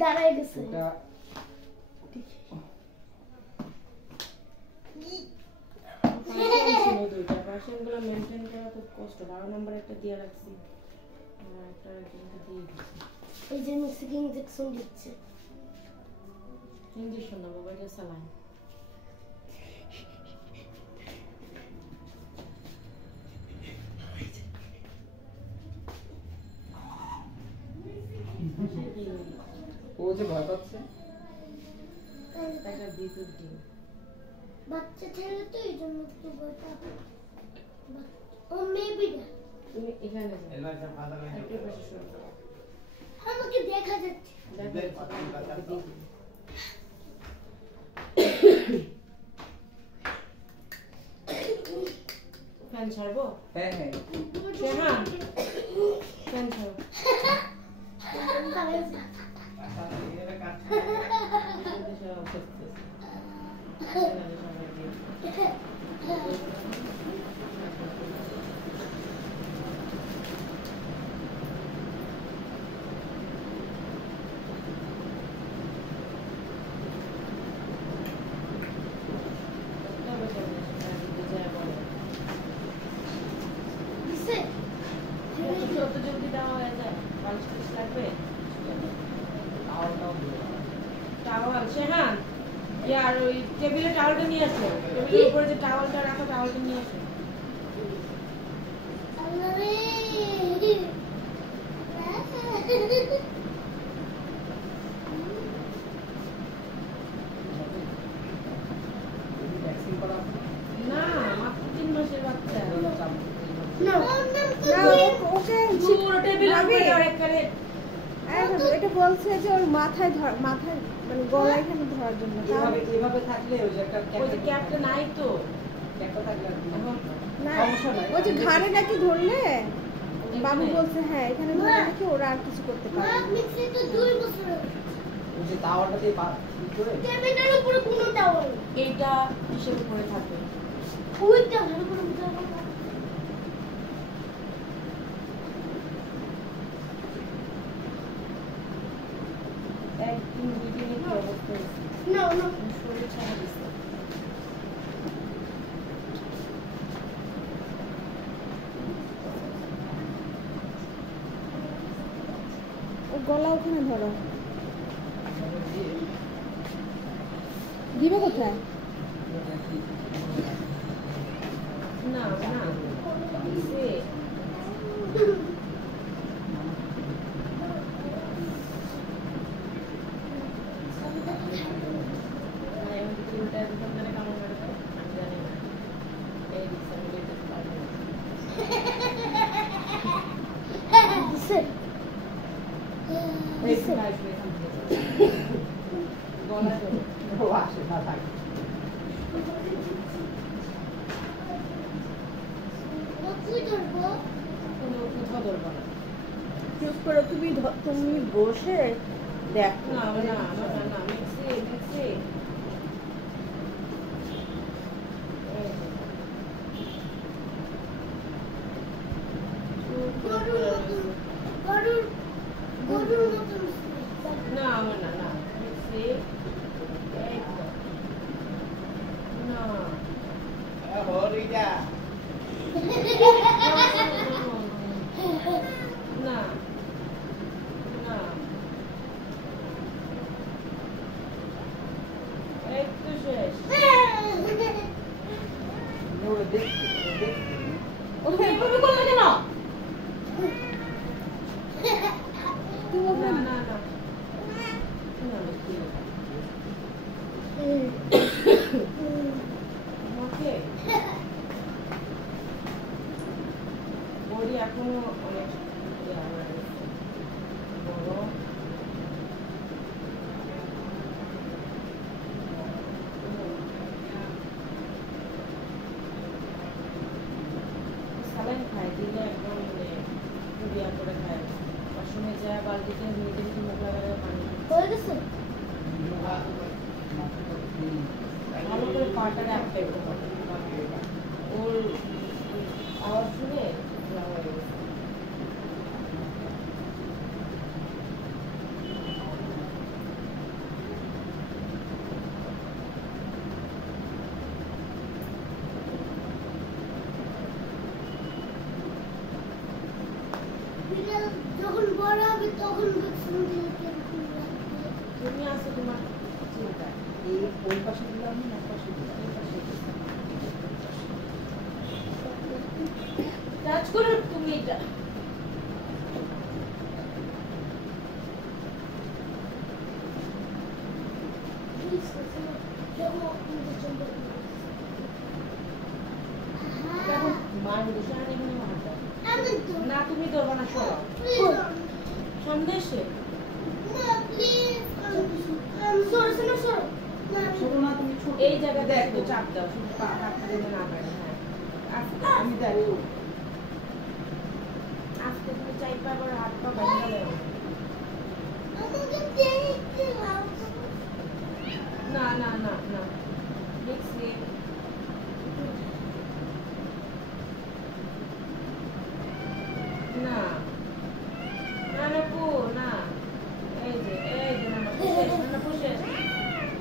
দাঁড়াই গেছে এটা দুইটা ভার্সনগুলো মেনটেন করা খুব কষ্ট 12 নাম্বার একটা দিয়ে রাখছি আর একটা দিয়ে দিচ্ছি এই যে মিক্সিং ইনজেকশন দিচ্ছে ইঞ্জেকশন না বাবা এটা স্যালাইন ও যে ভয় পাচ্ছে একটা বিদ্যুৎ দিন বাচ্চা ছেলে তো এই জন্য একটু ভয় পাবে ও মেবি না তুমি এখানে যাও এলাকা ফাদা লাগে একটু পাশে শুরু করো আমাকে দেখা যাচ্ছে ফ্যান ছাড়বো হ্যাঁ হ্যাঁ হ্যাঁ ফ্যান ছাড়ো যত জলদি দেওয়া হয়ে যায় পাঁচ লাগবে টাওয়াল শেহান ইয়ার ওই টেবিলে টাওয়ালটা নিয়ে আসো টেবিলের উপরে যে টাওয়ালটা রাখো টাওয়ালটা নিয়ে আসো ভ্যাকসিন করা না মাত্র 3 মাসের বাচ্চা না ওকে পুরো টেবিলের উপরে অনেক করে এটা বলছে যে ওর মাথায় মাথায় মানে গলা এখানে ধরার জন্য এভাবে থাকলে ওই যে একটা ওই যে ক্যাপটা নাই তো ক্যাপটা থাকলে আর কি এখন না সমস্যা নাই ওই যে ঘাড়ে নাকি ধরলে বাবু বলছে হ্যাঁ এখানে ধরে নাকি ওরা আর কিছু করতে পারে না। মিক্সি তো 2 বছর ওই যে তাওয়াটা দিয়ে কি করে টেবিলের উপরে কোনো টাওয়াল এইটা হিসেবে করে থাকবে ওইটা ভালো করে বুঝাও একদিন দুই দিনে কি অবস্থা হয়েছে না না শরীর ছাড়া দিচ্ছে ও গলা ওখানে ধরো দিবে কোথায় না না সে চুপ করো তুমি তুমি বসে দেখো না না না না মিক্সি মিক্সি না আমার না না মিক্সি না হরিটা না না একটু শেষ ওরে দেখতে ওকে এভাবে করলে কেন না না না ওকে বডি এখনো অনেক বড় সালাইন খাই দিলে একদম বিয়া করে খায় ওয়াশরুমে যায় বালতিতে নিজে নিজে মুখ লাগালে পানি হয়ে গেছে ভালো করে পাটারে আটকে ওর আওয়াজ শুনে হয়ে গেছে যখন বড় হবে তখন বুঝুন দিলে কিরকম লাগবে। তুমি আসো তোমার চিন্তা। এই ওই পাশে দিলাম না পাশে দিলাম এই পাশে টাচ করো তুমি এটা। দেখো আমাদের চন্দ্র দেখো মার বসে আনি এখানে মারটা। আমি তো না তুমি ধরবা না, সরো প্লিজ সন্দেশে। না প্লিজ সরো সরো সরো না ছোট না তুমি ছোট এই জায়গাতে একটু চাপ দাও, শুধু পা হাতটা যেন না পারে। হ্যাঁ আস্তে আমি দেখো আস্তে তুমি চাই পা করে হাত পা বাইরে দাও। আমাকে দেখতে দাও না না না না দেখছি না না না পু না এই যে না না শেষ না না পু শেষ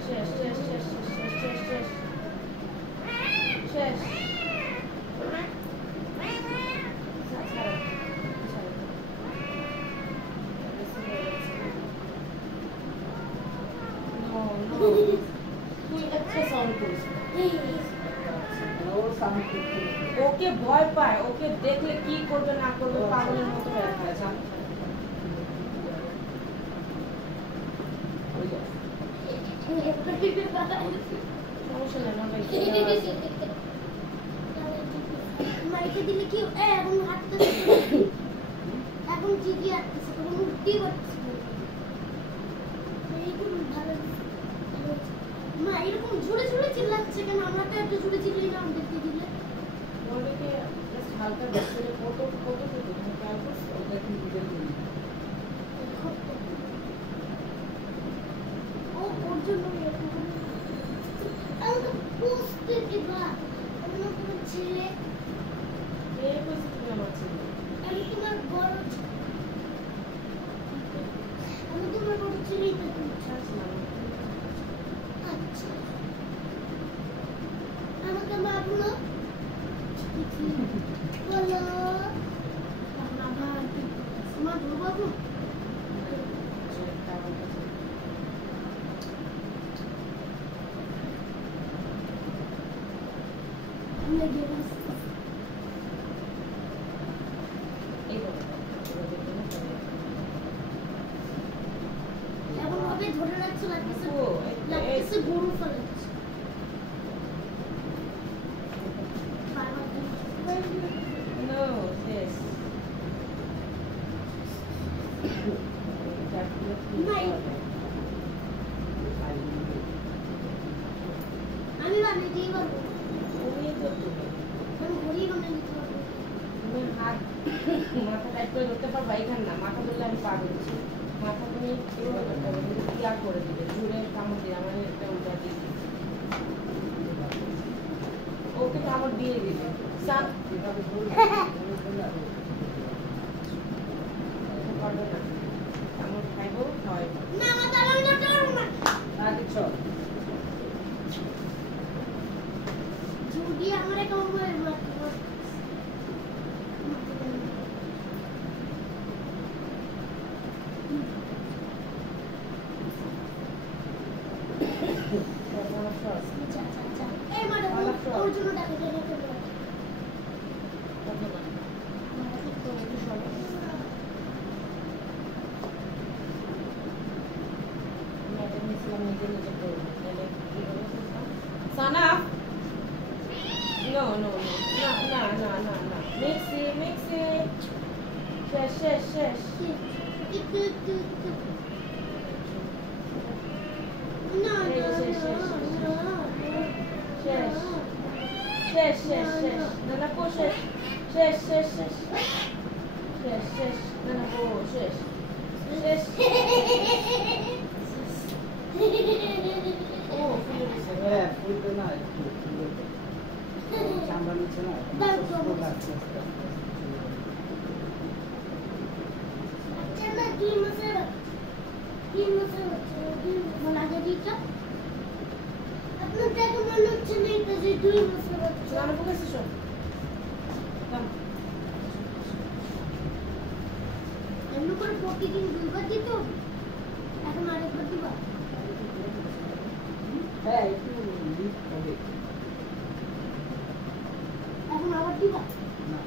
শেষ শেষ শেষ শেষ শেষ শেষ শেষ তুই একটা সাউন্ড করিস না। ও সামনে করতে ওকে ভয় পায়, ওকে দেখলে কি করবে না করবে পাগলের মতো হয়ে যায়। ওই যে সমস্যা নেই না ভাই। মাইকে দিলে কি এখন হাঁটতে এখন ঠিকই হাঁটতেছে কোনো উঠতে পারছে না। এইরকম ভালো মা এরকম ঝুড়ে ঝুড়ে চিল্লাচ্ছে কেন? আমরা তো একটু ঝুড়ে চিল্লাই না আমাদেরকে দিলে। ওদেরকে জাস্ট হালকা দেখতে কত কত কত তুমি খেয়াল করছো? ওটা কি দিতে দিই ও ওর জন্য এরকম আমাকে বুঝতে দিবা অন্য কোনো ছেলে কে কইছে তুমি আমার ছেলে? আমি তোমার বড় আমি তোমার বড় ছেলেই তো তুমি ছাড়ছিলাম না। আচ্ছা আমাকে বাবলো বলো বাবা আমার বড় বাবু আমরা গিয়ে এমন ভাবে ধরে রাখছো লাগতেছে গরু ফেলাচ্ছে No, yes. আমি বানিয়ে দিয়ে পারবো তুমি তো তুমি আমি ঘড়ি বানিয়ে দিতে পারবো তুমি হাত মাথা টাইট করে ধরতে পারবা এখানে না, মাথা ধরলে আমি পা ধরছি। মাথা তুমি এভাবে ধরতে পারবে, কিন্তু ইয়া করে দিবে ঝুড়ে কামড় দিয়ে আমার একটা উল্টা দিয়ে দিবে। ওকে কামড় দিয়ে দিবে সাপ এভাবে বললে পারবে না, কামড় খাইবো খাওয়াইবো। না আমার দাঁড়ানো দাঁড়ানো না না দিচ্ছ ঝুড়ি আমার কেমন করে এই মানে ওর জন্য ডাকে ডাকে Sana? No, no, no. No, no, no, no, no. Mix it, mix it. Shush, shush, shush. না Shush. Shush, shush, shush. Nana, po, shush. Shush, shush, shush. Shush, shush. Nana, po, shush. Shush. Oh, feel it. হ্যাঁ ফুলবে না একটু চামড়া নিচ্ছে না আচ্ছা না 2 মাসের বাচ্চা আগে দিটা আপনার দেখে মনে হচ্ছে না এটা যে 2 মাসের বাচ্চা Nana, po, kasi siya. Come. আমি করে প্রতিদিন 2 বার দিতে হবে। এখন আরেকবার দিবা। হ্যাঁ একটু লিক হবে এখন আবার দিবা। না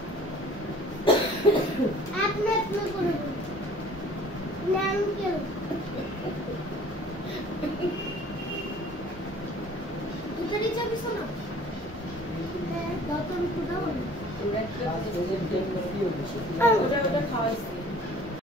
আপনি করে বলুন। নাম কেউ দুটারই চাবি শোনো। হ্যাঁ, দাও তো আমি একটু দাও। ওরা একটা আজকে যে ভিটামিন ডি হচ্ছে ওটা খাওয়াইছি